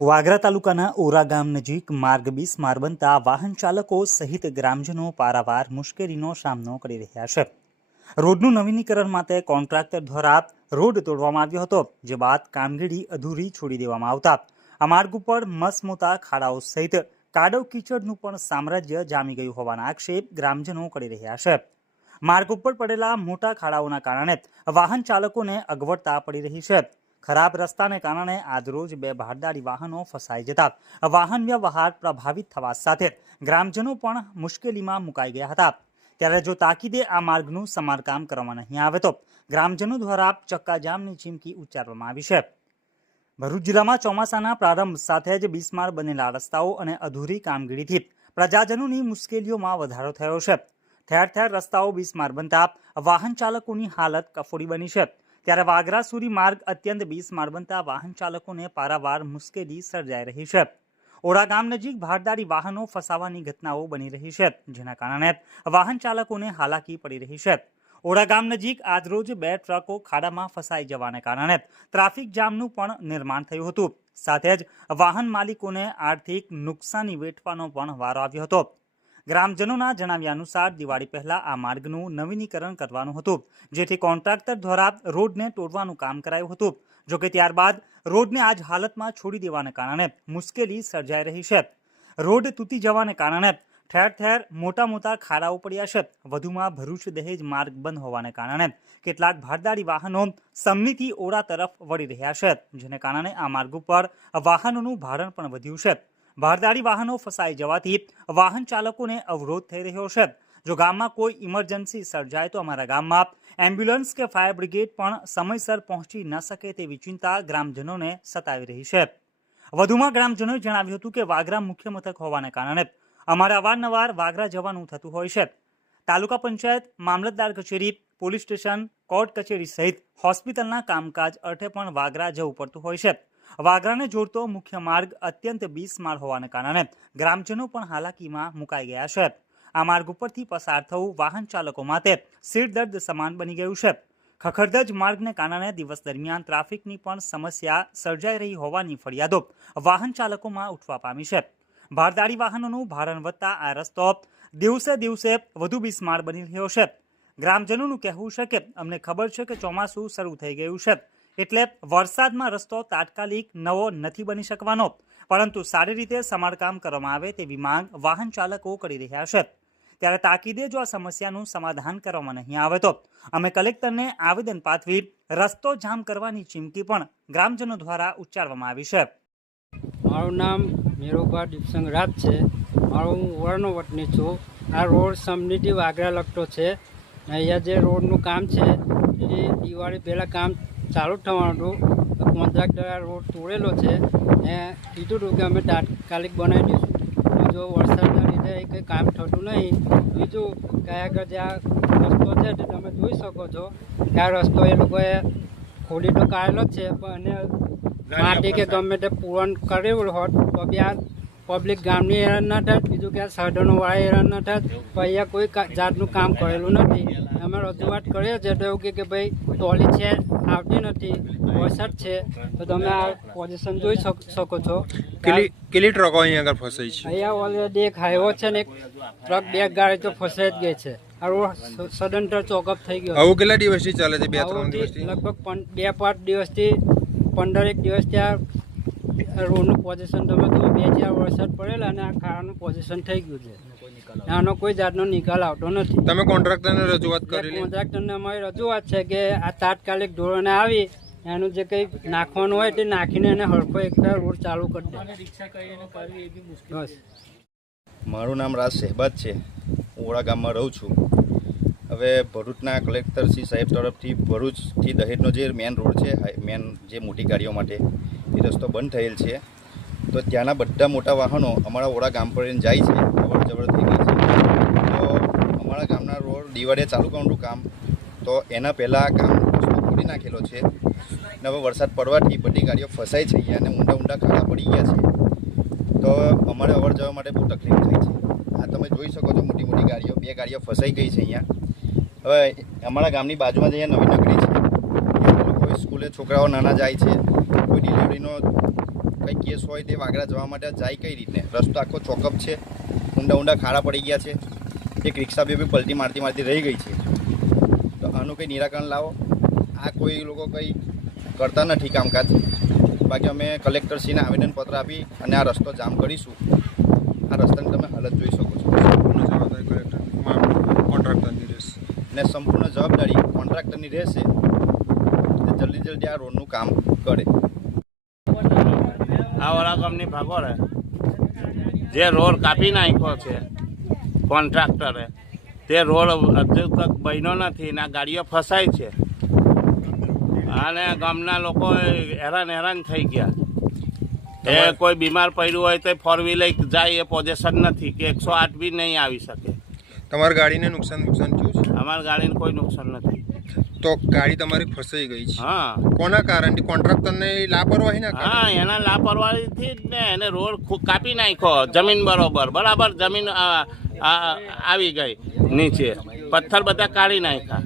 વાગરા તાલુકાના ઓરા ગામ નજીક માર્ગ બિસ્માર બનતા વાહન ચાલકો સહિત ગ્રામજનો પારાવાર મુશ્કેલીનો સામનો કરી રહ્યા છે. રોડનું નવીનીકરણ માટે કોન્ટ્રાક્ટર દ્વારા રોડ તોડવામાં આવ્યો હતો, જે બાદ કામગીરી અધૂરી છોડી દેવામાં આવતા આ માર્ગ ઉપર મસમોટા ખાડાઓ સહિત કાદવ કીચડનું પણ સામ્રાજ્ય જામી ગયું હોવાના આક્ષેપ ગ્રામજનો કરી રહ્યા છે. માર્ગ ઉપર પડેલા મોટા ખાડાઓના કારણે વાહન ચાલકોને અગવડતા પડી રહી છે. ખરાબ રસ્તાને કારણે આજરોજ બે ભારદારી વાહનો ફસાઈ જતા વાહન વ્યવહાર પ્રભાવિત થવા સાથે ગ્રામજનો પણ મુશ્કેલીમાં મુકાઈ ગયા હતા. ત્યારે જો તાકીદે આ માર્ગનું સમારકામ કરવામાં નહીં આવે તો ગ્રામજનો દ્વારા ચક્કાજામની ચીમકી ઉચ્ચારવામાં આવી છે. ભરૂચ જિલ્લામાં ચોમાસાના પ્રારંભ સાથે જ બિસ્માર બનેલા રસ્તાઓ અને અધૂરી કામગીરીથી પ્રજાજનોની મુશ્કેલીઓમાં વધારો થયો છે. ઠેર ઠેર રસ્તાઓ બિસ્માર બનતા વાહન ચાલકોની હાલત કફોડી બની છે. ત્યારે વાગરા સુરી માર્ગ અત્યંત બિસ્માર બનતા વાહન ચાલકોને પારાવાર મુશ્કેલી સર્જાઈ રહી છે. ઓરા ગામ નજીક ભારદારી વાહનો ફસાવાની ઘટનાઓ બની રહી છે, જેના કારણે વાહન ચાલકોને હાલાકી પડી રહી છે. ઓરા ગામ નજીક આજરોજ બે ટ્રકો ખાડામાં ફસાઈ જવાને કારણે ટ્રાફિક જામનું પણ નિર્માણ થયું હતું. સાથે જ વાહન માલિકોને આર્થિક નુકસાની વેઠવાનો પણ વારો આવ્યો હતો. ગ્રામજનોના જણાવ્યા અનુસાર દિવાળી પહેલા આ માર્ગનું નવીનીકરણ કરવાનું હતું, જેથી કોન્ટ્રાક્ટર દ્વારા રોડને તોડવાનું કામ કરાયું હતું. જોકે ત્યારબાદ રોડને આજ હાલતમાં છોડી દેવાને કારણે મુશ્કેલી સર્જાઈ રહી છે. રોડ તૂટી જવાને કારણે ઠેર ઠેર મોટા મોટા ખાડાઓ પડ્યા છે. વધુમાં ભરૂચ દહેજ માર્ગ બંધ હોવાને કારણે કેટલાક ભારદારી વાહનો સમનીથી ઓરા તરફ વળી રહ્યા છે, જેને કારણે આ માર્ગ ઉપર વાહનોનું ભારણ પણ વધ્યું છે. ભારદારી વાહનો ફસાઈ જવાથી વાહન ચાલકોને અવરોધ થઈ રહ્યો છે. જો ગામમાં કોઈ ઇમરજન્સી સર્જાય તો અમારા ગામમાં એમ્બ્યુલન્સ કે ફાયર બ્રિગેડ પણ સમયસર પહોંચી ન શકે તેવી ચિંતા ગ્રામજનોને સતાવી રહી છે. વધુમાં ગ્રામજનોએ જણાવ્યું હતું કે વાગરા મુખ્ય મથક હોવાને કારણે અમારે અવારનવાર વાગરા જવાનું થતું હોય છે. તાલુકા પંચાયત, મામલતદાર કચેરી, પોલીસ સ્ટેશન, કોર્ટ કચેરી સહિત હોસ્પિટલના કામકાજ અર્થે પણ વાગરા જવું પડતું હોય છે. વાગરાને જોડતો મુખ્ય માર્ગ અત્યંત બિસ્માર હોવાને કારણે ગ્રામજનો પણ હાલાકીમાં મુકાઈ ગયા છે. આ માર્ગ ઉપરથી પસાર થવું વાહન ચાલકો માટે સિરદર્દ સમાન બની ગયું છે. ખખડધજ માર્ગને કારણે દિવસ દરમિયાન ટ્રાફિકની પણ સમસ્યા સર્જાઈ રહી હોવાની ફરિયાદો વાહન ચાલકોમાં ઉઠવા પામી છે. ભારદારી વાહનોનું ભારણ વધતા આ રસ્તો દિવસે દિવસે વધુ બિસ્માર બની રહ્યો છે. ગ્રામજનોનું કહેવું છે કે અમને ખબર છે કે ચોમાસું શરૂ થઈ ગયું છે, એટલે વરસાદમાં રસ્તો તાત્કાલિક નવો નથી બની શકવાનો, પરંતુ સારી રીતે સમારકામ કરવામાં આવે તેવી માંગ વાહન ચાલકો કરી રહ્યા છે. ત્યારે તાકીદે જો આ સમસ્યાનું સમાધાન કરવામાં નહીં આવે તો અમે કલેક્ટરને આવેદન પાઠવી રસ્તો જામ કરવાની ચીમકી પણ ગ્રામજનો દ્વારા ઉચ્ચારવામાં આવી છે. મારું નામ મેરુભા દીપસંગ રાજ છે. હું ઓરાનો વતની છું. આ રોડ સમનીથી વાગરા લગતો છે. અહીંયા જે રોડનું કામ છે એ દિવાળી પહેલાં કામ ચાલુ થવાનું હતું. કોન્ટ્રાક્ટર આ રોડ તોડેલો છે ને કીધું હતું કે અમે તાત્કાલિક બનાવી દઈશું. જો વરસાદના લીધે કંઈ કામ થતું નહીં. બીજું કે આગળ જે આ રસ્તો છે તે તમે જોઈ શકો છો કે આ રસ્તો એ લોકોએ ખોલી તો કાઢેલો જ છે, પણ એને માટી કે ગમે તે પૂરણ કરેલું હોત તો બી આ પબ્લિક ગામની હેરાન ના થાય. બીજું કે આ સાધનોવાળા હેરાન ના થાય. પણ અહીંયા કોઈ જાતનું કામ કરેલું નથી. અમે રજૂઆત કરીએ છીએ તો એવું કે ભાઈ ટોલી છે આવતી નથી, વરસાદ છે, તો તમે આ પોઝિશન જોઈ શકો છો. કેટલી ટ્રકો અહીંયા આગળ ફસાઈ છે? અહીંયા ઓલરેડી એક હાઈવો છે ને એક ટ્રક બે ગાડી તો ફસાઈ જ ગઈ છે. આ રોડ સદંતર ચોકઅપ થઈ ગયો. આવું કેટલા દિવસથી ચાલે છે? 2-3 દિવસથી લગભગ 2-5 દિવસથી 15 દિવસથી આ રોડનું પોઝિશન તમે જો 2-4 વરસાદ પડેલા અને આ ખાડાનું પોઝિશન થઈ ગયું છે. આનો કોઈ જાતનો નિકાલ આવતો નથી. તમે કોન્ટ્રાક્ટરને રજૂઆત કરી? કોન્ટ્રાક્ટરને અમારી રજૂઆત છે કે આ તાત્કાલિક ધોરણે આવી એનું જે કંઈ નાખવાનું હોય તે નાખીને એને હરખો એકતા રોડ ચાલુ કરી દે. બસ. મારું નામ રાજ શહેબાજ છે. હું ઓરા ગામમાં રહું છું. હવે ભરૂચના કલેક્ટર શ્રી સાહેબ તરફથી ભરૂચથી દહેજનો જે મેન રોડ છે, મેન જે મોટી ગાડીઓ માટે એ રસ્તો બંધ થયેલ છે. તો ત્યાંના બધા મોટા વાહનો અમારા ઓરા ગામ પર જાય છે, અવર જવર થઈ ગઈ છે. તો અમારા ગામના રોડ દિવાળીએ ચાલુ કરવાનું કામ, તો એના પહેલાં કામ રસ્તો ખોલી નાખેલો છે. અને હવે વરસાદ પડવાથી બધી ગાડીઓ ફસાઈ છે અહીંયા અને ઊંડા ઊંડા ખાડા પડી ગયા છે. તો અમારે અવર જવર માટે બહુ તકલીફ થાય છે. આ તમે જોઈ શકો છો, મોટી મોટી ગાડીઓ, 2 ગાડીઓ ફસાઈ ગઈ છે અહીંયા. હવે અમારા ગામની બાજુમાં જ અહીંયા નવી નગરી છે. કોઈ સ્કૂલે છોકરાઓ નાના જાય છે, કોઈ ડિલિવરીનો કંઈ કેસ હોય તે વાગરા જવા માટે જાય કઈ રીતને? રસ્તો આખો ચોકઅપ છે, ઊંડા ઊંડા ખાડા પડી ગયા છે, એક રિક્ષા બી પલટી મારતી રહી ગઈ છે. તો આનું કંઈ નિરાકરણ લાવો. આ કોઈ લોકો કંઈ કરતા નથી કામકાજ. બાકી અમે કલેક્ટરશ્રીને આવેદનપત્ર આપી અને આ રસ્તો જામ કરીશું. આ રસ્તાની તમે હાલત જોઈ શકો છો. સંપૂર્ણ જવાબદારી કલેક્ટર કોન્ટ્રાક્ટરની રહેશે ને સંપૂર્ણ જવાબદારી કોન્ટ્રાક્ટરની રહેશે. જલ્દી આ રોડનું કામ કરે. આ વડા ગામની ભાગોળે જે રોડ કાપી નાખ્યો છે કોન્ટ્રાક્ટરે, તે રોડ હજુ તક બન્યો નથી ને આ ગાડીઓ ફસાય છે અને ગામના લોકો હેરાન થઈ ગયા. એ કોઈ બીમાર પડ્યું હોય તો ફોર વ્હીલર જાય એ પોઝિશન નથી કે 108 બી નહીં આવી શકે. તમારી ગાડીને નુકસાન થયું છે? અમારી ગાડીને કોઈ નુકસાન નથી. તો ગાડી તમારી ફસાઈ ગઈ છે? હા. કોના કારણથી? કોન્ટ્રાક્ટરની લાપરવાહી ના કારણે? હા, એના લાપરવાહીથી જ ને. એને રોડ કાપી નાખ્યો, જમીન બરાબર જમીન આવી ગઈ નીચે, પથ્થર બધા કાઢી નાખ્યા.